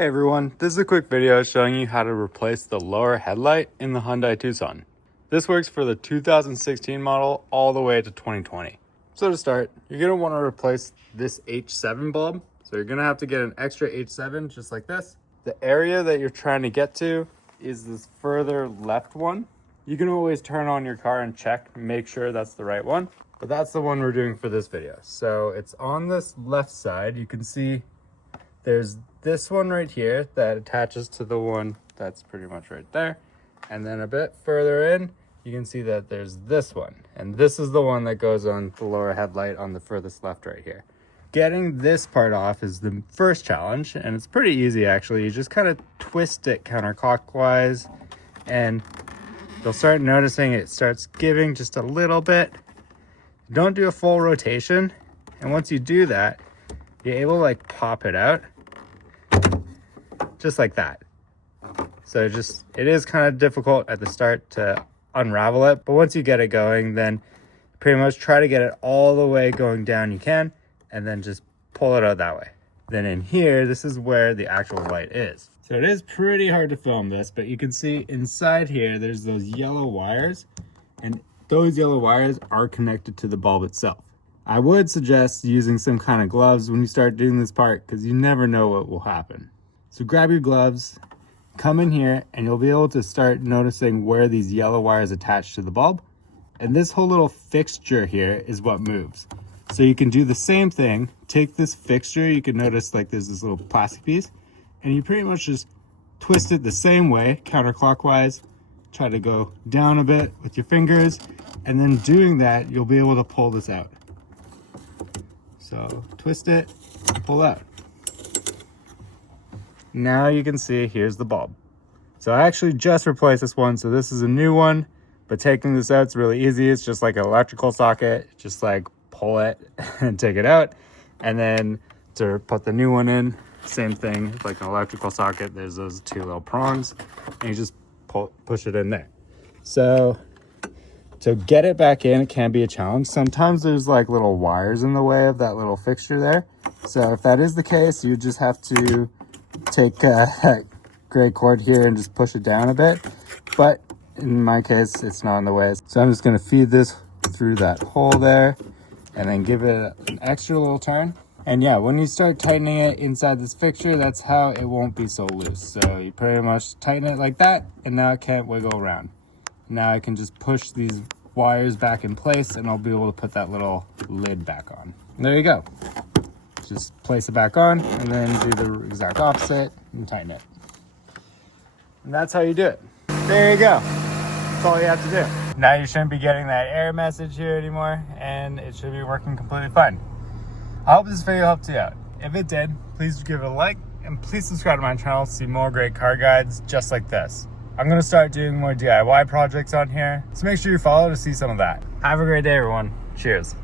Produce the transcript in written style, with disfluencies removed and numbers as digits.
Hey everyone, this is a quick video showing you how to replace the lower headlight in the Hyundai Tucson. This works for the 2016 model all the way to 2020. So to start, you're going to want to replace this H7 bulb. So you're going to have to get an extra H7 just like this. The area that you're trying to get to is this further left one. You can always turn on your car and check, make sure that's the right one. But that's the one we're doing for this video. So it's on this left side. You can see there's this one right here that attaches to the one that's pretty much right there. And then a bit further in, you can see that there's this one. And this is the one that goes on the lower headlight on the furthest left right here. Getting this part off is the first challenge, and it's pretty easy actually. You just kind of twist it counterclockwise and you'll start noticing it starts giving just a little bit. Don't do a full rotation. And once you do that, you're able to like pop it out just like that. So it is kind of difficult at the start to unravel it, but once you get it going, then pretty much try to get it all the way going down you can, and then just pull it out that way. Then in here, this is where the actual light is. So it is pretty hard to film this, but you can see inside here, there's those yellow wires, and those yellow wires are connected to the bulb itself. I would suggest using some kind of gloves when you start doing this part, because you never know what will happen. So grab your gloves, come in here, and you'll be able to start noticing where these yellow wires attach to the bulb. And this whole little fixture here is what moves. So you can do the same thing, take this fixture, you can notice like there's this little plastic piece, and you pretty much just twist it the same way, counterclockwise, try to go down a bit with your fingers, and then doing that, you'll be able to pull this out. So twist it, pull out. Now you can see here's the bulb. So I actually just replaced this one, so this is a new one, but taking this out is really easy. It's just like an electrical socket, just like pull it and take it out. And then to put the new one in, same thing, like an electrical socket, there's those two little prongs, and you just push it in there. So to get it back in, it can be a challenge. Sometimes there's like little wires in the way of that little fixture there. So if that is the case, you just have to take that gray cord here and just push it down a bit. But in my case, it's not in the way. So I'm just gonna feed this through that hole there and then give it an extra little turn. And yeah, when you start tightening it inside this fixture, that's how it won't be so loose. So you pretty much tighten it like that, and now it can't wiggle around. Now I can just push these wires back in place and I'll be able to put that little lid back on. And there you go. Just place it back on and then do the exact opposite and tighten it. And that's how you do it. There you go. That's all you have to do. Now you shouldn't be getting that error message here anymore, and it should be working completely fine. I hope this video helped you out. If it did, please give it a like and please subscribe to my channel to see more great car guides just like this. I'm going to start doing more DIY projects on here, so make sure you follow to see some of that. Have a great day, everyone. Cheers.